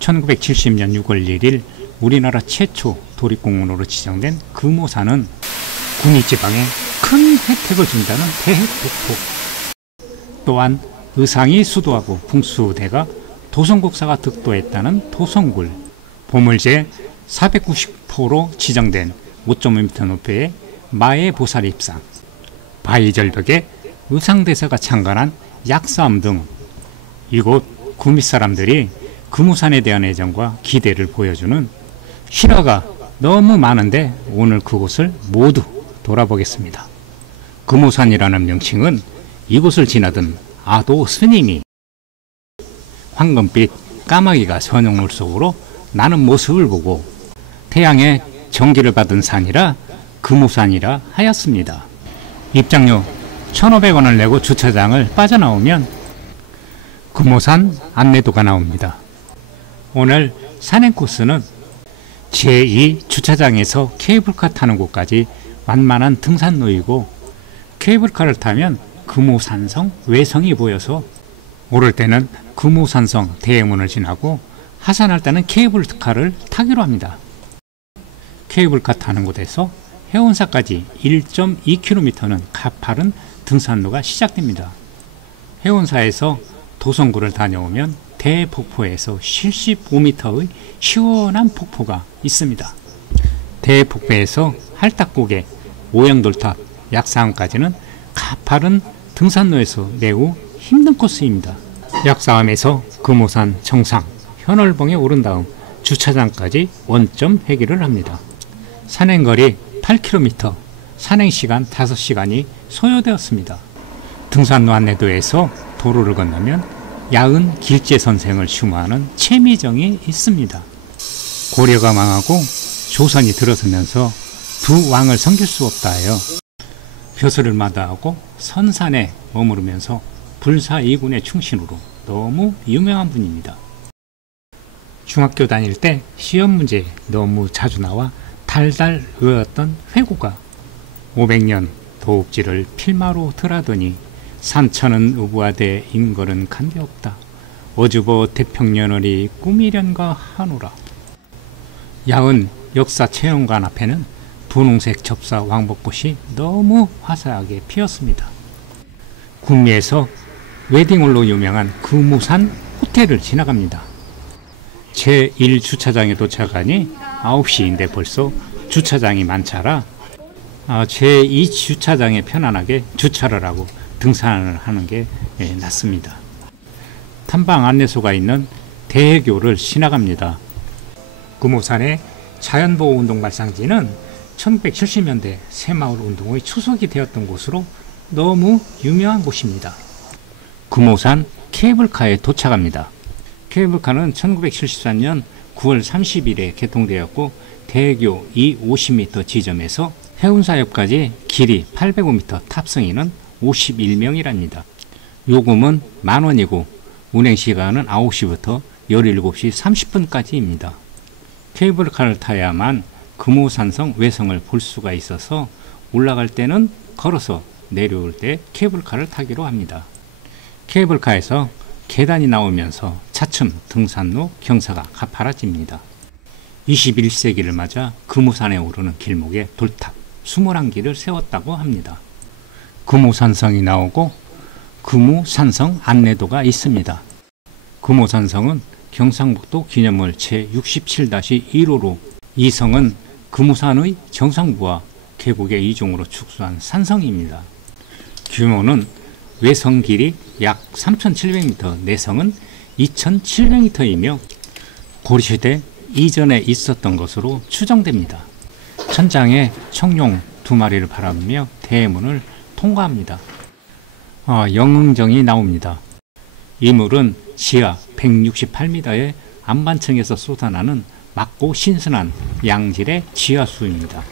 1970년 6월 1일 우리나라 최초 도립공원으로 지정된 금오산은 군위지방에 큰 혜택을 준다는 대핵폭포, 또한 의상이 수도하고 풍수대가 도성국사가 득도했다는 도성굴, 보물제 490호로 지정된 5.5m 높이의 마의 보살 입상, 바위절벽에 의상대사가 창건한 약사암 등 이곳 구미 사람들이 금오산에 대한 애정과 기대를 보여주는 실화가 너무 많은데 오늘 그곳을 모두 돌아보겠습니다. 금오산이라는 명칭은 이곳을 지나던 아도 스님이 황금빛 까마귀가 선영물 속으로 나는 모습을 보고 태양의 전기를 받은 산이라 금오산이라 하였습니다. 입장료 1,500원을 내고 주차장을 빠져나오면 금오산 안내도가 나옵니다. 오늘 산행 코스는 제2 주차장에서 케이블카 타는 곳까지 완만한 등산로이고, 케이블카를 타면 금오산성 외성이 보여서 오를 때는 금오산성 대문을 지나고 하산할 때는 케이블카를 타기로 합니다. 케이블카 타는 곳에서 해운사까지 1.2km는 가파른 등산로가 시작됩니다. 해운사에서 도성굴을 다녀오면 대폭포에서 75m의 시원한 폭포가 있습니다. 대폭포에서 할딱고개, 오영돌탑, 약사암까지는 가파른 등산로에서 매우 힘든 코스입니다. 약사암에서 금오산 정상 현월봉에 오른 다음 주차장까지 원점 회귀를 합니다. 산행거리 8km, 산행시간 5시간이 소요되었습니다. 등산로 안내도에서 도로를 건너면 야은 길제 선생을 추모하는 채미정이 있습니다. 고려가 망하고 조선이 들어서면서 두 왕을 섬길 수 없다 하여 벼슬을 마다하고 선산에 머무르면서 불사이군의 충신으로 너무 유명한 분입니다. 중학교 다닐 때 시험 문제에 너무 자주 나와 달달 외웠던 회고가 500년 도읍지를 필마로 들하더니 산천은 우부하되 인걸은 간데없다. 어주보 태평년월이 꾸미련가 하노라. 야은 역사 체험관 앞에는 분홍색 접사 왕복꽃이 너무 화사하게 피었습니다. 구미에서 웨딩홀로 유명한 금오산 호텔을 지나갑니다. 제1주차장에 도착하니 9시인데 벌써 주차장이 많자라 제2주차장에 편안하게 주차를 하고 등산을 하는 게 낫습니다. 탐방 안내소가 있는 대해교를 지나갑니다. 금오산의 자연보호운동 발상지는 1970년대 새마을운동의 초석이 되었던 곳으로 너무 유명한 곳입니다. 금오산 케이블카에 도착합니다. 케이블카는 1973년 9월 30일에 개통되었고 대해교 250m 지점에서 해운사역까지 길이 805m, 탑승인은 51명이랍니다. 요금은 만원이고 운행시간은 9시부터 17시 30분까지입니다. 케이블카를 타야만 금오산성 외성을 볼 수가 있어서 올라갈 때는 걸어서 내려올 때 케이블카를 타기로 합니다. 케이블카에서 계단이 나오면서 차츰 등산로 경사가 가파라집니다. 21세기를 맞아 금오산에 오르는 길목에 돌탑 21기를 세웠다고 합니다. 금오산성이 나오고 금오산성 안내도가 있습니다. 금오산성은 경상북도 기념물 제67-1호로 이 성은 금오산의 정상부와 계곡의 이종으로 축소한 산성입니다. 규모는 외성 길이 약 3,700m, 내성은 2,700m이며 고려시대 이전에 있었던 것으로 추정됩니다. 천장에 청룡 2마리를 바라보며 대문을 통과합니다. 영흥정이 나옵니다. 이 물은 지하 168m의 안반층에서 쏟아나는 맑고 신선한 양질의 지하수입니다.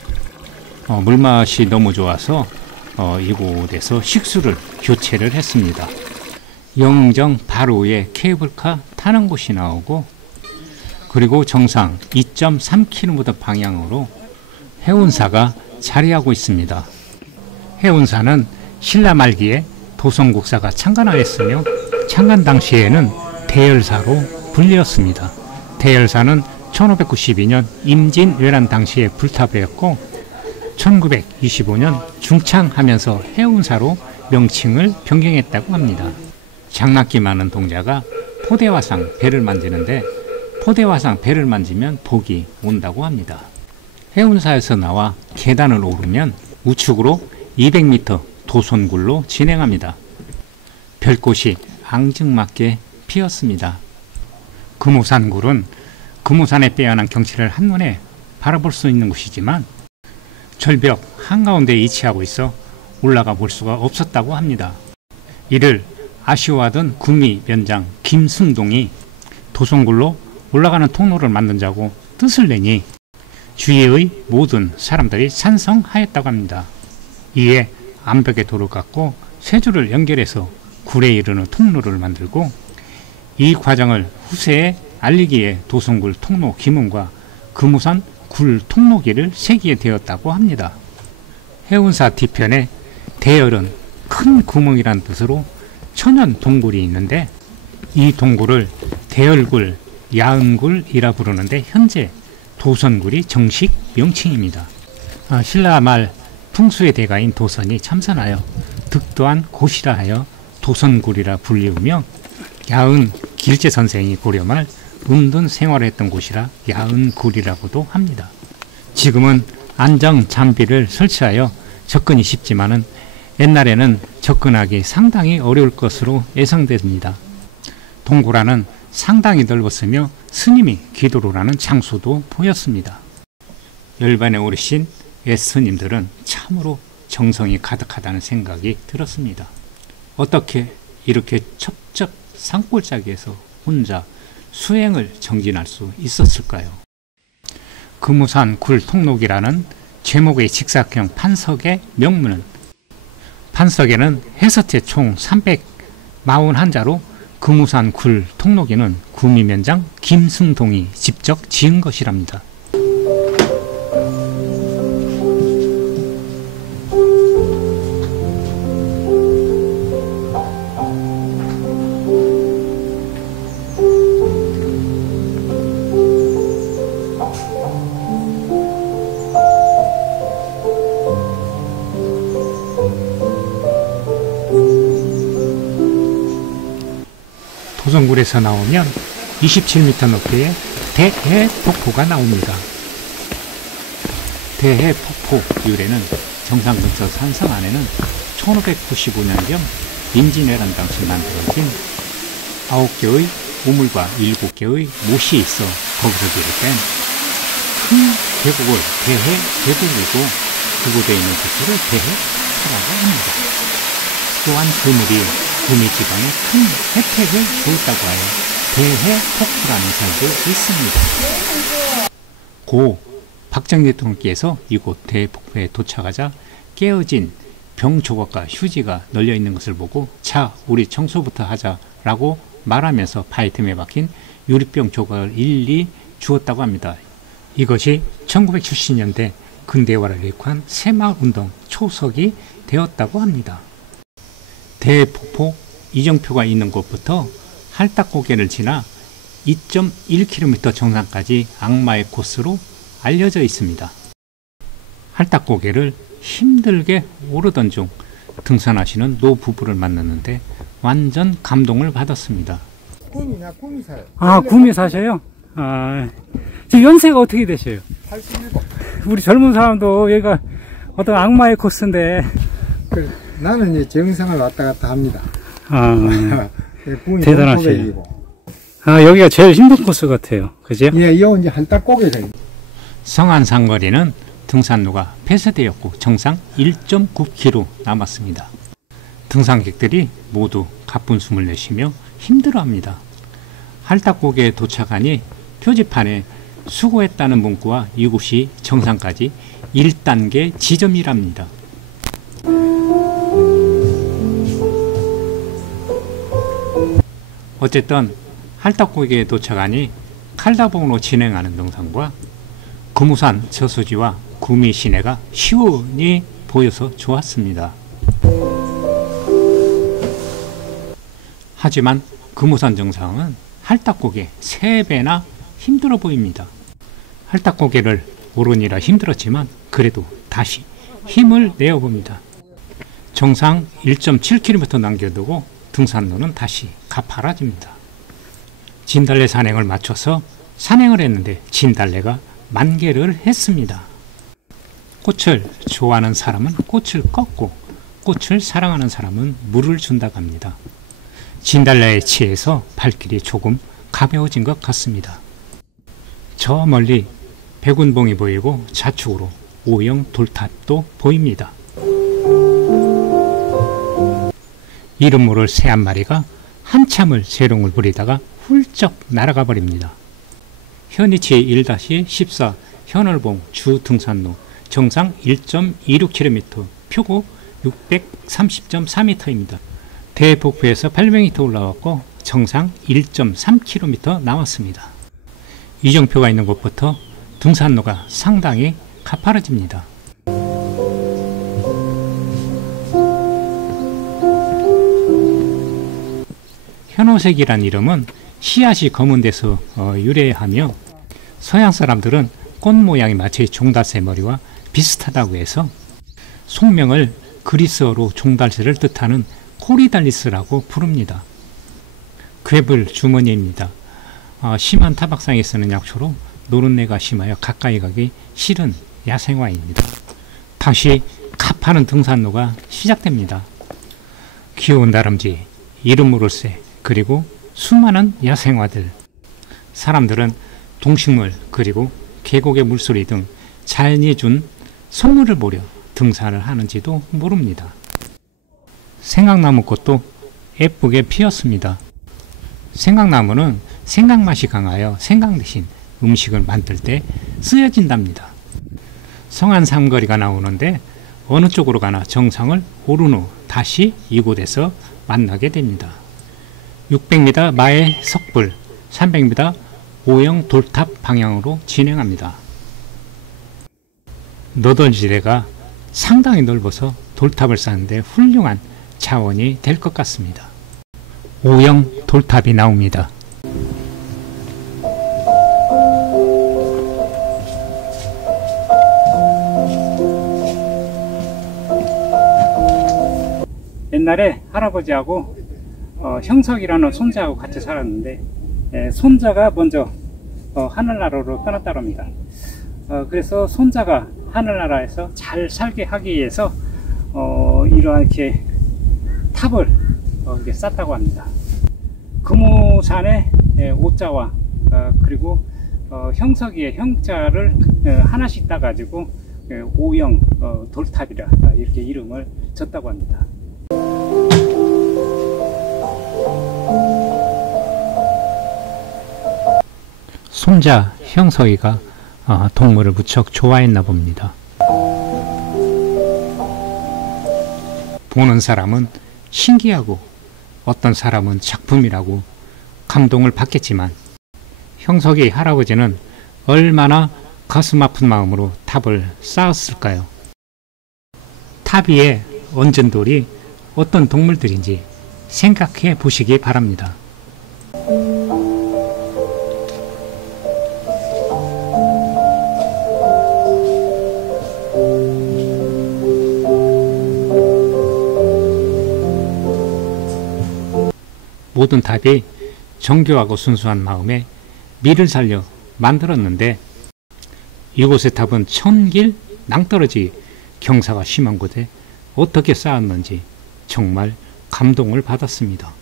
물맛이 너무 좋아서 이곳에서 식수를 교체를 했습니다. 영흥정 바로 위에 케이블카 타는 곳이 나오고, 그리고 정상 2.3km 방향으로 해운사가 자리하고 있습니다. 해운사는 신라 말기에 도성국사가 창간하였으며 창간 당시에는 대열사로 불리었습니다. 대열사는 1592년 임진왜란 당시에 불타버렸고 1925년 중창하면서 해운사로 명칭을 변경했다고 합니다. 장난기 많은 동자가 포대화상 배를 만지는데 포대화상 배를 만지면 복이 온다고 합니다. 해운사에서 나와 계단을 오르면 우측으로 200m 도선굴로 진행합니다. 별꽃이 앙증맞게 피었습니다. 금우산굴은 금우산의 빼어난 경치를 한눈에 바라볼 수 있는 곳이지만 절벽 한가운데 위치하고 있어 올라가 볼 수가 없었다고 합니다. 이를 아쉬워하던 구미 면장 김승동이 도선굴로 올라가는 통로를 만든다고 뜻을 내니 주위의 모든 사람들이 찬성하였다고 합니다. 이에 암벽에 돌을 깎고 세 줄을 연결해서 굴에 이르는 통로를 만들고 이 과정을 후세에 알리기에 도선굴 통로 기문과 금우산 굴 통로기를 새기게 되었다고 합니다. 해운사 뒤편에 대열은 큰 구멍이란 뜻으로 천연 동굴이 있는데 이 동굴을 대열굴, 야은굴이라 부르는데 현재 도선굴이 정식 명칭입니다. 신라 말 풍수의 대가인 도선이 참선하여 득도한 곳이라 하여 도선굴이라 불리우며 야은 길제 선생이 고려 말 은둔 생활을 했던 곳이라 야은굴이라고도 합니다. 지금은 안정 장비를 설치하여 접근이 쉽지만은 옛날에는 접근하기 상당히 어려울 것으로 예상됩니다. 동굴 안은 상당히 넓었으며 스님이 기도를 하는 장소도 보였습니다. 열반에 오르신 예스님들은 참으로 정성이 가득하다는 생각이 들었습니다. 어떻게 이렇게 첩첩 산골짜기에서 혼자 수행을 정진할 수 있었을까요? 금우산 굴 통록이라는 제목의 직사형 판석의 명문은 판석에는 해서체 총 341자로 금우산 굴 통록에는 구미면장 김승동이 직접 지은 것이랍니다. 도선굴에서 나오면 27m 높이의 대해폭포가 나옵니다. 대해폭포 유래는 정상 근처 산성 안에는 1595년경 임진왜란 당시 만들어진 9개의 우물과 7개의 못이 있어 거기서 비롯된 큰 계곡을 대해계곡이고 그곳에 있는 곳을 대해포라고 합니다. 또한 그물이 구미 지방에 큰 혜택을 주었다고 하여 대해폭포라는 설도 있습니다. 고 박정희 대통령께서 이곳 대해폭포에 도착하자 깨어진 병 조각과 휴지가 널려 있는 것을 보고 자 우리 청소부터 하자라고 말하면서 바위 틈에 박힌 유리병 조각을 일일이 주었다고 합니다. 이것이 1970년대 근대화를 일으킨 새마을운동 초석이 되었다고 합니다. 대폭포 이정표가 있는 곳부터 할딱고개를 지나 2.1km 정상까지 악마의 코스로 알려져 있습니다. 할딱고개를 힘들게 오르던 중 등산하시는 노부부를 만났는데 완전 감동을 받았습니다. 구미나 구미 사요. 아, 구미 사셔요? 아, 지금 연세가 어떻게 되셔요? 87. 우리 젊은 사람도 여기가 어떤 악마의 코스인데. 나는 이제 정상을 왔다 갔다 합니다. 아, 대단하시네요. 아, 여기가 제일 힘든 코스 같아요. 그죠? 예, 이 이제 할딱고개가. 성안상거리는 등산로가 폐쇄되었고 정상 1.9km 남았습니다. 등산객들이 모두 가쁜 숨을 내쉬며 힘들어합니다. 할딱고개에 도착하니 표지판에 수고했다는 문구와 이곳이 정상까지 1단계 지점이랍니다. 어쨌든 할딱고개에 도착하니 칼다봉으로 진행하는 등산과 금우산 저수지와 구미 시내가 시원히 보여서 좋았습니다. 하지만 금우산 정상은 할딱고개 3배나 힘들어 보입니다. 할딱고개를 오르니라 힘들었지만 그래도 다시 힘을 내어봅니다. 정상 1.7km 남겨두고 등산로는 다시 가파라집니다. 진달래 산행을 마쳐서 산행을 했는데 진달래가 만개를 했습니다. 꽃을 좋아하는 사람은 꽃을 꺾고 꽃을 사랑하는 사람은 물을 준다고 합니다. 진달래에 취해서 발길이 조금 가벼워진 것 같습니다. 저 멀리 백운봉이 보이고 좌측으로 오영 돌탑도 보입니다. 이름 모를 새 한 마리가 한참을 재롱을 부리다가 훌쩍 날아가 버립니다. 현위치 1-14 현월봉 주 등산로 정상 1.26km, 표고 630.4m입니다. 대폭포에서 800m 올라왔고 정상 1.3km 남았습니다. 이정표가 있는 곳부터 등산로가 상당히 가파라집니다. 현오색이란 이름은 씨앗이 검은 데서 유래하며 서양 사람들은 꽃 모양이 마치 종달새 머리와 비슷하다고 해서 속명을 그리스어로 종달새를 뜻하는 코리달리스라고 부릅니다. 괴물 주머니입니다. 심한 타박상에 쓰는 약초로 노른내가 심하여 가까이 가기 싫은 야생화입니다. 다시 가파른 등산로가 시작됩니다. 귀여운 다람쥐, 이름 모를 새, 그리고 수많은 야생화들. 사람들은 동식물 그리고 계곡의 물소리 등 자연이 준 선물을 보려 등산을 하는지도 모릅니다. 생강나무 꽃도 예쁘게 피었습니다. 생강나무는 생강 맛이 강하여 생강 대신 음식을 만들 때 쓰여진답니다. 성안 삼거리가 나오는데 어느 쪽으로 가나 정상을 오른 후 다시 이곳에서 만나게 됩니다. 600m 마의 석불, 300m 오영 돌탑 방향으로 진행합니다. 너덜지대가 상당히 넓어서 돌탑을 쌓는데 훌륭한 자원이 될 것 같습니다. 오영 돌탑이 나옵니다. 옛날에 할아버지하고 형석이라는 손자하고 같이 살았는데 손자가 먼저 하늘나라로 떠났다고 합니다. 그래서 손자가 하늘나라에서 잘 살게 하기 위해서 이렇게 탑을 이렇게 쌓았다고 합니다. 금우산에 오자와 그리고 형석이의 형자를 하나씩 따가지고 오영 돌탑이라 이렇게 이름을 졌다고 합니다. 손자 형석이가 동물을 무척 좋아했나 봅니다. 보는 사람은 신기하고 어떤 사람은 작품이라고 감동을 받겠지만 형석이 할아버지는 얼마나 가슴 아픈 마음으로 탑을 쌓았을까요? 탑 위에 얹은 돌이 어떤 동물들인지 생각해 보시기 바랍니다. 모든 탑이 정교하고 순수한 마음에 미를 살려 만들었는데 이곳의 탑은 천길 낭떠러지 경사가 심한 곳에 어떻게 쌓았는지 정말 감동을 받았습니다.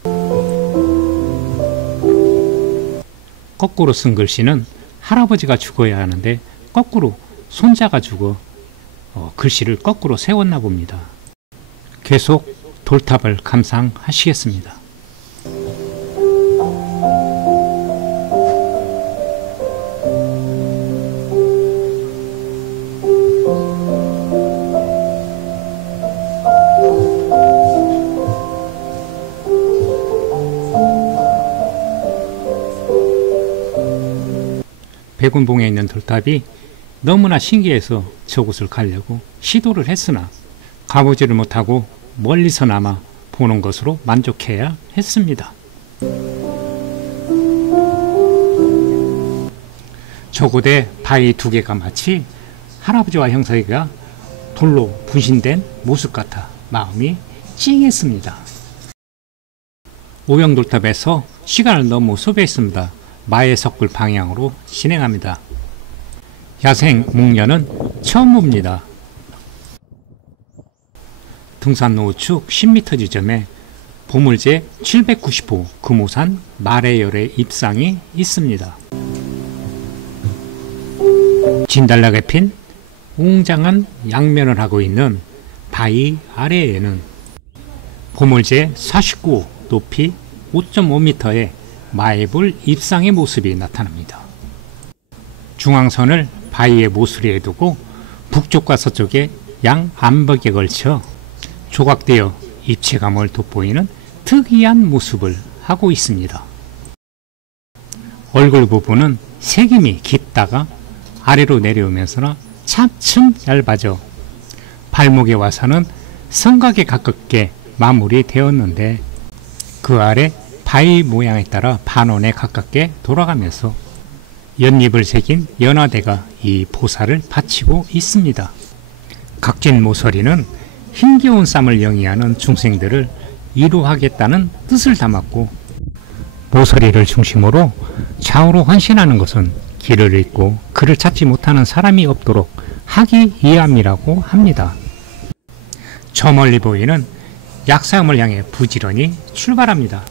거꾸로 쓴 글씨는 할아버지가 죽어야 하는데 거꾸로 손자가 죽어 글씨를 거꾸로 세웠나 봅니다. 계속 돌탑을 감상하시겠습니다. 백운봉에 있는 돌탑이 너무나 신기해서 저곳을 가려고 시도를 했으나 가보지를 못하고 멀리서나마 보는 것으로 만족해야 했습니다. 저곳에 바위 두 개가 마치 할아버지와 형사이가 돌로 분신된 모습 같아 마음이 찡했습니다. 오영돌탑에서 시간을 너무 소비했습니다. 마해석굴 방향으로 진행합니다. 야생 목련은 처음 봅니다. 등산로 우측 10m 지점에 보물제 790호 금오산 마래열의 입상이 있습니다. 진달락에 핀 웅장한 양면을 하고 있는 바위 아래에는 보물제 49호 높이 5.5m의 마애불 입상의 모습이 나타납니다. 중앙선을 바위의 모서리에 두고 북쪽과 서쪽에 양 암벽에 걸쳐 조각되어 입체감을 돋보이는 특이한 모습을 하고 있습니다. 얼굴 부분은 색임이 깊다가 아래로 내려오면서나 차츰 얇아져 발목에 와서는 성각에 가깝게 마무리되었는데 그 아래 바위 모양에 따라 반원에 가깝게 돌아가면서 연잎을 새긴 연화대가 이 보살을 바치고 있습니다. 각진 모서리는 힘겨운 쌈을 영위하는 중생들을 위로하겠다는 뜻을 담았고 모서리를 중심으로 좌우로 환신하는 것은 길을 잃고 그를 찾지 못하는 사람이 없도록 하기 위함이라고 합니다. 저 멀리 보이는 약사음을 향해 부지런히 출발합니다.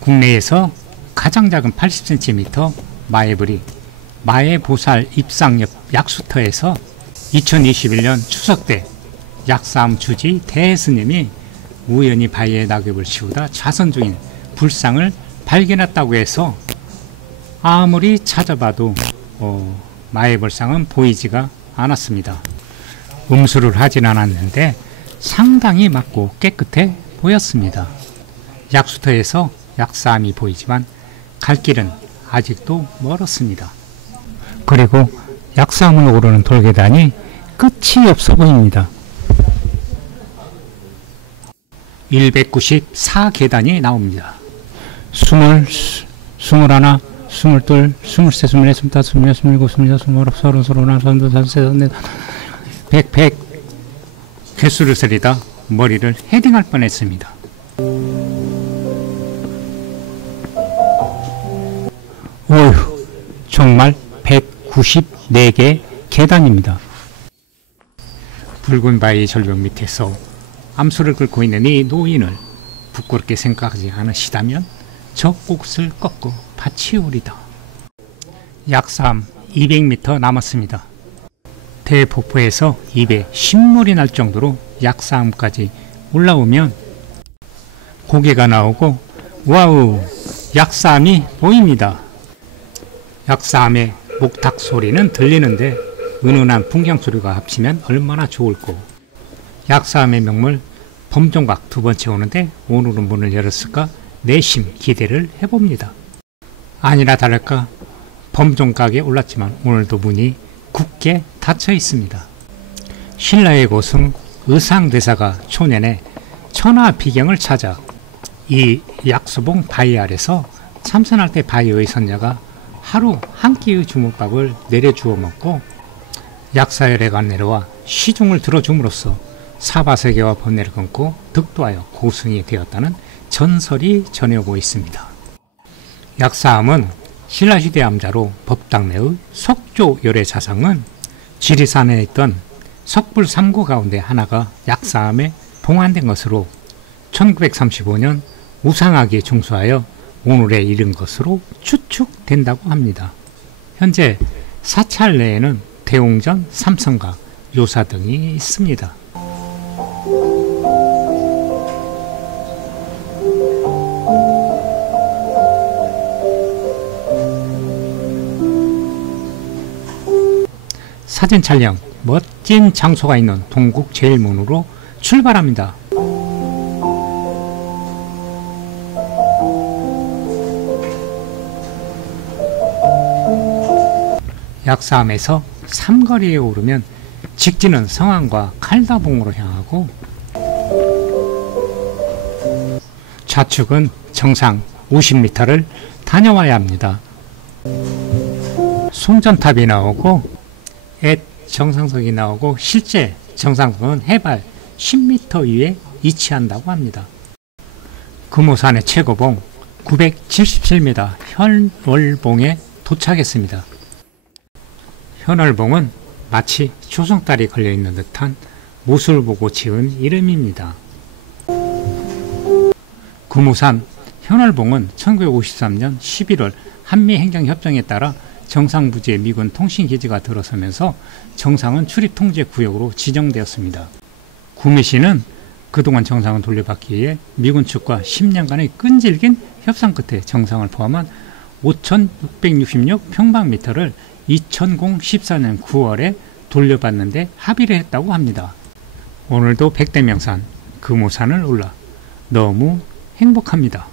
국내에서 가장 작은 80cm 마애불이 마애보살 입상 옆 약수터에서 2021년 추석 때 약사암 주지 대스님이 우연히 바위에 낙엽을 씌우다 자선 중인 불상을 발견했다고 해서 아무리 찾아봐도 마애불상은 보이지가 않았습니다. 음수를 하진 않았는데 상당히 맑고 깨끗해 보였습니다. 약수터에서 약사암이 보이지만 갈 길은 아직도 멀었습니다. 그리고 약사암을 오르는 돌계단이 끝이 없어 보입니다. 194계단이 나옵니다. 21, 22, 23, 24, 25, 26, 27, 28, 29, 30, 31, 32, 33, 34, 100 개수를 세리다 머리를 헤딩할 뻔했습니다. 어휴, 정말 194개 계단입니다. 붉은 바위 절벽 밑에서 암소를 긁고 있는 이 노인을 부끄럽게 생각하지 않으시다면 저 꽃을 꺾고 파치오리다. 약삼 200m 남았습니다. 대폭포에서 입에 신물이 날 정도로 약사암까지 올라오면 고개가 나오고 와우, 약사암이 보입니다. 약사암의 목탁 소리는 들리는데 은은한 풍경 소리가 합치면 얼마나 좋을꼬. 약사암의 명물 범종각 두 번째 오는데 오늘은 문을 열었을까 내심 기대를 해봅니다. 아니나 다를까 범종각에 올랐지만 오늘도 문이 굳게 닫혀 있습니다. 신라의 고승 의상대사가 초년에 천하비경을 찾아 이 약수봉 바위 아래서 참선할 때 바위의 선녀가 하루 한 끼의 주먹밥을 내려주어 먹고 약사열애가 내려와 시중을 들어줌으로써 사바세계와 번뇌를 끊고 득도하여 고승이 되었다는 전설이 전해오고 있습니다. 약사암은 신라시대 암자로 법당 내의 석조 열애 자상은 지리산에 있던 석불 3구 가운데 하나가 약사암에 봉안된 것으로 1935년 우상학에 중수하여 오늘에 이른 것으로 추측된다고 합니다. 현재 사찰 내에는 대웅전, 삼성각, 요사 등이 있습니다. 사진 촬영, 멋진 장소가 있는 동국 제일문으로 출발합니다. 약사암에서 삼거리에 오르면 직진은 성안과 칼다봉으로 향하고 좌측은 정상 50m를 다녀와야 합니다. 송전탑이 나오고 엣 정상석이 나오고 실제 정상석은 해발 10m 위에 위치한다고 합니다. 금오산의 최고봉 977m 현월봉에 도착했습니다. 현월봉은 마치 초승달이 걸려있는 듯한 못을 보고 지은 이름입니다. 금오산 현월봉은 1953년 11월 한미행정협정에 따라 정상부지에 미군 통신기지가 들어서면서 정상은 출입통제구역으로 지정되었습니다. 구미시는 그동안 정상을 돌려받기 위해 미군 측과 10년간의 끈질긴 협상 끝에 정상을 포함한 5,666평방미터를 2014년 9월에 돌려받는데 합의를 했다고 합니다. 오늘도 백대명산 금오산을 올라 너무 행복합니다.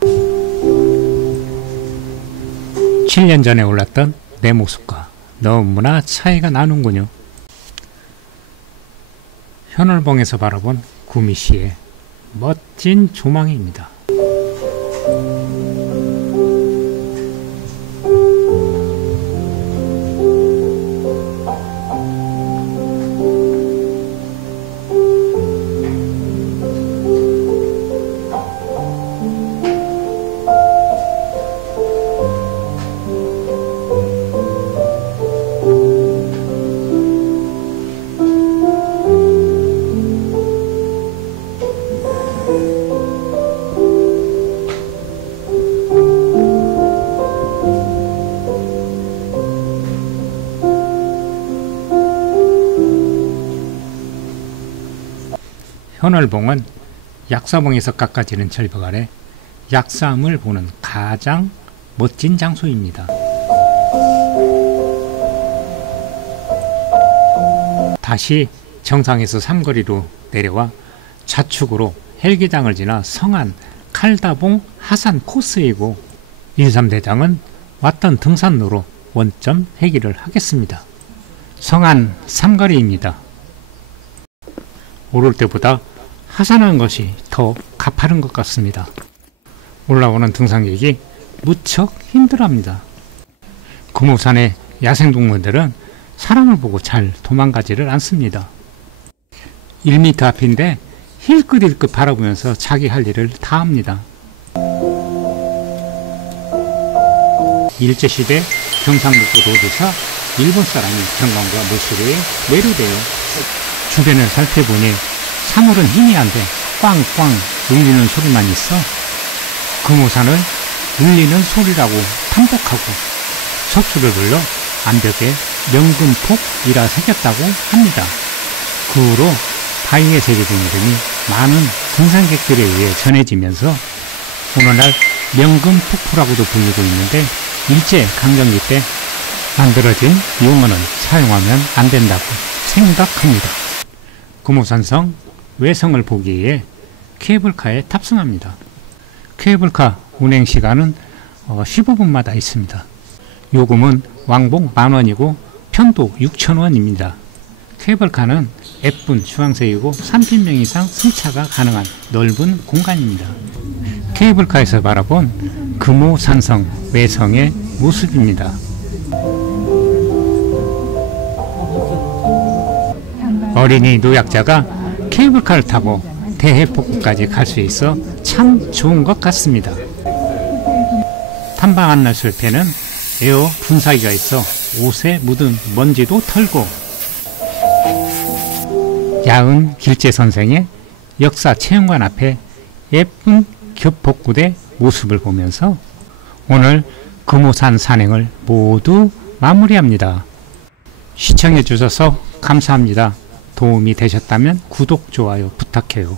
7년 전에 올랐던 내 모습과 너무나 차이가 나는군요. 현월봉에서 바라본 구미시의 멋진 조망입니다. 현월봉은 약사봉에서 깎아지는 절벽 아래 약사암을 보는 가장 멋진 장소입니다. 다시 정상에서 삼거리로 내려와 좌측으로 헬기장을 지나 성안, 칼다봉, 하산 코스이고 1~3대장은 왔던 등산로로 원점 회귀를 하겠습니다. 성안 삼거리입니다. 오를 때보다 하산하는 것이 더 가파른 것 같습니다. 올라오는 등산객이 무척 힘들어합니다. 금오산의 야생동물들은 사람을 보고 잘 도망가지를 않습니다. 1m 앞인데 힐끗힐끗 바라보면서 자기 할 일을 다 합니다. 일제시대 경상북도 도지사 일본 사람이 경관과 모시로에 매료되어 주변을 살펴보니 사물은 희미한데 꽝꽝 울리는 소리만 있어 금오산을 울리는 소리라고 탐복하고 석수를 불러 암벽에 명금폭이라 새겼다고 합니다. 그 후로 바위에 새겨진 이름이 많은 등산객들에 의해 전해지면서 오늘날 명금폭포라고도 불리고 있는데 일제강점기 때 만들어진 용어는 사용하면 안 된다고 생각합니다. 금오산성 외성을 보기 위해 케이블카에 탑승합니다. 케이블카 운행 시간은 15분마다 있습니다. 요금은 왕복 10,000원이고 편도 6,000원입니다. 케이블카는 F분 주황색이고 30명 이상 승차가 가능한 넓은 공간입니다. 케이블카에서 바라본 금오산성 외성의 모습입니다. 어린이 노약자가 케이블카를 타고 대해폭포까지 갈 수 있어 참 좋은 것 같습니다. 탐방 안내소의 배는 에어 분사기가 있어 옷에 묻은 먼지도 털고 야은 길재 선생의 역사 체험관 앞에 예쁜 겹복구대 모습을 보면서 오늘 금오산 산행을 모두 마무리합니다. 시청해 주셔서 감사합니다. 도움이 되셨다면 구독, 좋아요 부탁해요.